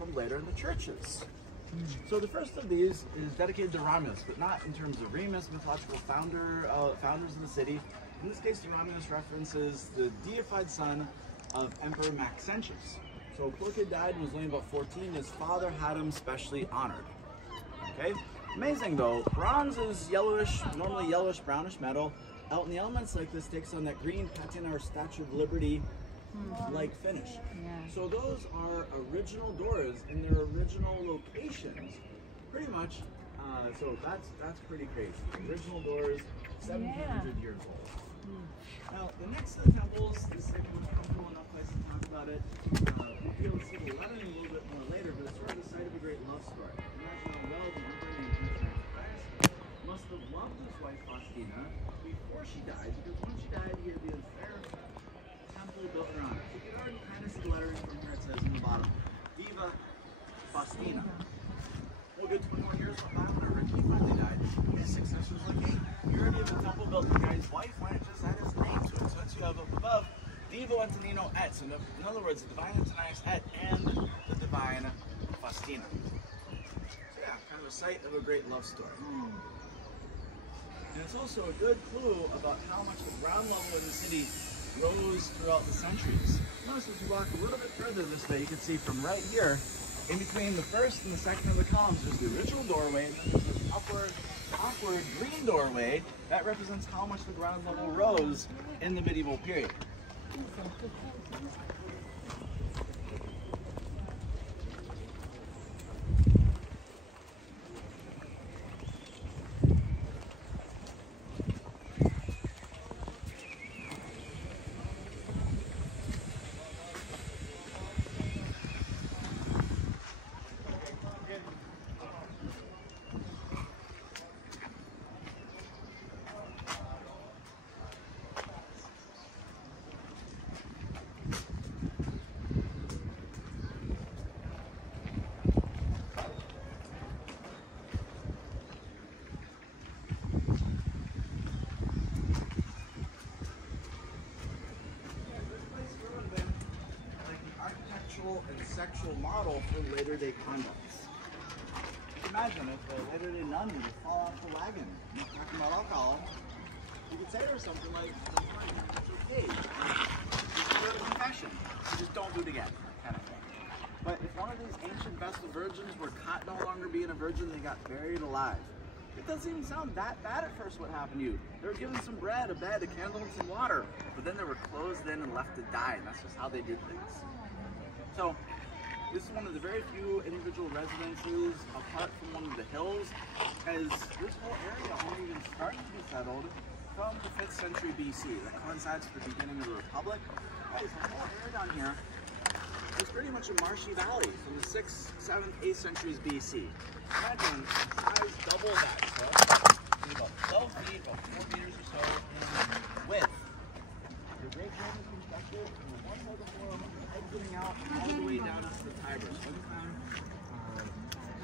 from later in the churches. So the first of these is dedicated to Romulus, but not in terms of Remus, mythological founders of the city. In this case, Romulus references the deified son of Emperor Maxentius. So poor kid died when he was only about 14. His father had him specially honored. Okay, amazing though. Bronze is yellowish, normally yellowish brownish metal. Out in the elements like this takes on that green patina or Statue of Liberty like finish. Yeah. So those are original doors in their original locations, pretty much. So that's pretty crazy. Original doors, 1,700 years old. Now the next of the temples is like we're comfortable enough place to talk about it. We'll be able to see the lettering a little bit more later, but it's sort of the site of a great love story. Imagine how well the emperor named must have loved his wife Faustina before she died, because when she died, he had the entire temple built around it. You can already kind of see the lettering from here. It says in the bottom, Diva Faustina. Well, good 20 more years went by when Ricky finally died. His successor was like, hey, you already have a temple built for the guy's wife, why not just add his name to it? So that's you have up above, Divo Antonino et. So in other words, the divine Antoninus et and the divine Faustina. So yeah, kind of a site of a great love story. And it's also a good clue about how much the ground level in the city rose throughout the centuries. Notice if you walk a little bit further this way, you can see from right here, in between the first and the second of the columns, there's the original doorway, and then there's this awkward green doorway that represents how much the ground level rose in the medieval period. And sexual model for later day convents. Imagine if a later day nun would fall off the wagon and talking about alcohol, you could say to her something like, it's okay, just go to confession, just don't do it again, kind of thing. But if one of these ancient Vestal virgins were caught no longer being a virgin, they got buried alive. It doesn't even sound that bad at first what happened to you. They were given some bread, a bed, a candle, and some water, but then they were closed in and left to die, and that's just how they did things. So, this is one of the very few individual residences apart from one of the hills, as this whole area only even started to be settled from the 5th century BC. That coincides with the beginning of the Republic. Guys, the whole area down here was pretty much a marshy valley from the 6th, 7th, 8th centuries BC. Imagine size double that, so it's about 12 feet, about 4 meters or so in width. The great dome is constructed from the one side of the forum, exiting out all the way down to the Tiber.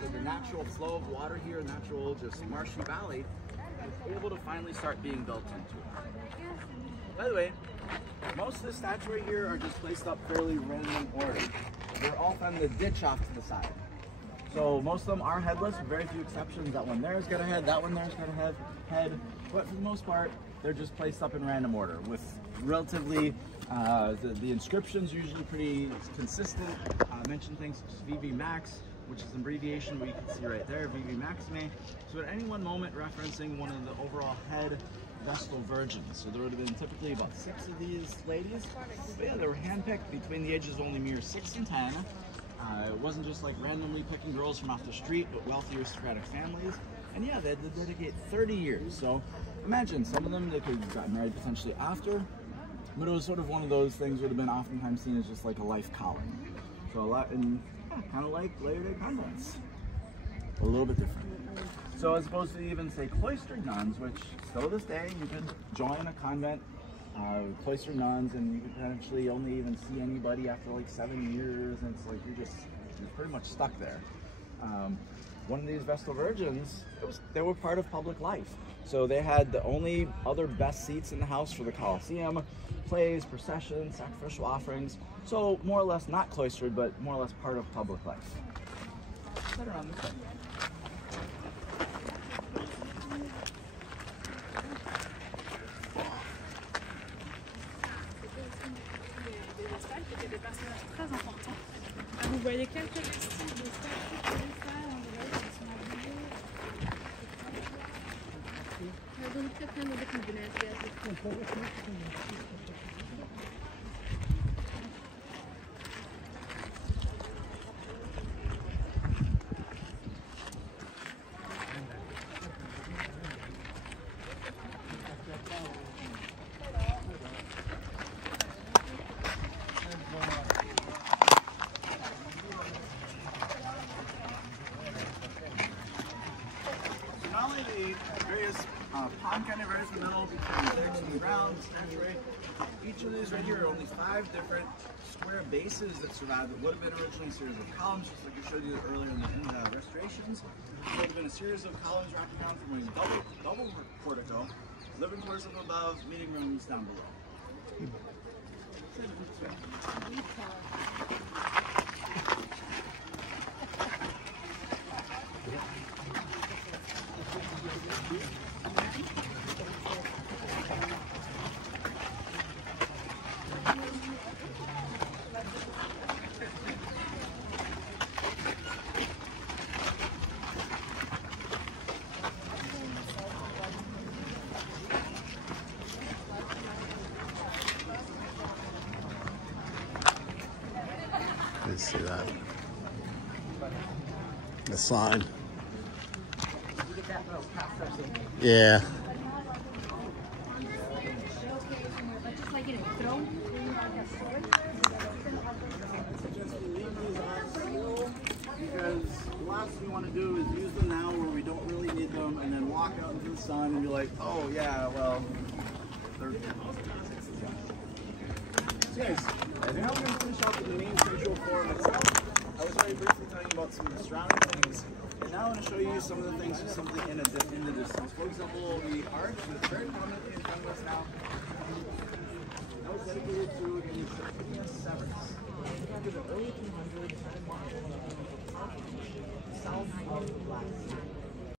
So the natural flow of water here, natural just marshy valley, is able to finally start being built into it. By the way, most of the statuary here are just placed up fairly random order. They're all from the ditch off to the side. So most of them are headless, with very few exceptions. That one there's got a head, that one there's got a head. But for the most part, they're just placed up in random order with relatively, the inscriptions usually pretty consistent. Mention things such as VV Max, which is an abbreviation we can see right there, VV Maxime. So at any one moment referencing one of the overall head Vestal virgins. So there would have been typically about 6 of these ladies. But yeah, they were handpicked between the ages of only mere 6 and 10. It wasn't just like randomly picking girls from off the street, but wealthy aristocratic families. And yeah, they had to dedicate 30 years. So imagine some of them, they could have gotten married potentially after, but it was sort of one of those things would have been oftentimes seen as just like a life calling. So a lot, and yeah, kind of like later day convents, a little bit different. So as opposed to even say cloistered nuns, which still to this day you could join a convent with cloistered nuns and you could potentially only even see anybody after like 7 years, and it's like you're pretty much stuck there. one of these Vestal Virgins, they were part of public life. So they had the only other best seats in the house for the Colosseum, plays, processions, sacrificial offerings. So more or less not cloistered, but more or less part of public life. Set around this way. Vous voyez quelques vestiges de statues colossales en vrai qui sont habillées. Not only the various palm cantilevers in the middle between the legs and the ground, the statuary, each of these right here are only 5 different square bases that survived. It would have been originally a series of columns, just like I showed you earlier in the restorations. It would have been a series of columns wrapping down from a double portico, living quarters up above, meeting rooms down below. Let's see that. The sign. Yeah. Because the last thing we want to do is use them now where we don't really need them and then walk out into the sun and be like, oh yeah, well, they're... So guys, I think I'm going to finish off with the main central forum itself. I was very briefly telling you about some of the surrounding things, and now I want to show you some of the things, something in the distance. For example, the arch that's very prominently in front of us now. That was dedicated to the Severus. Back in the early 200s, south of Black Sea.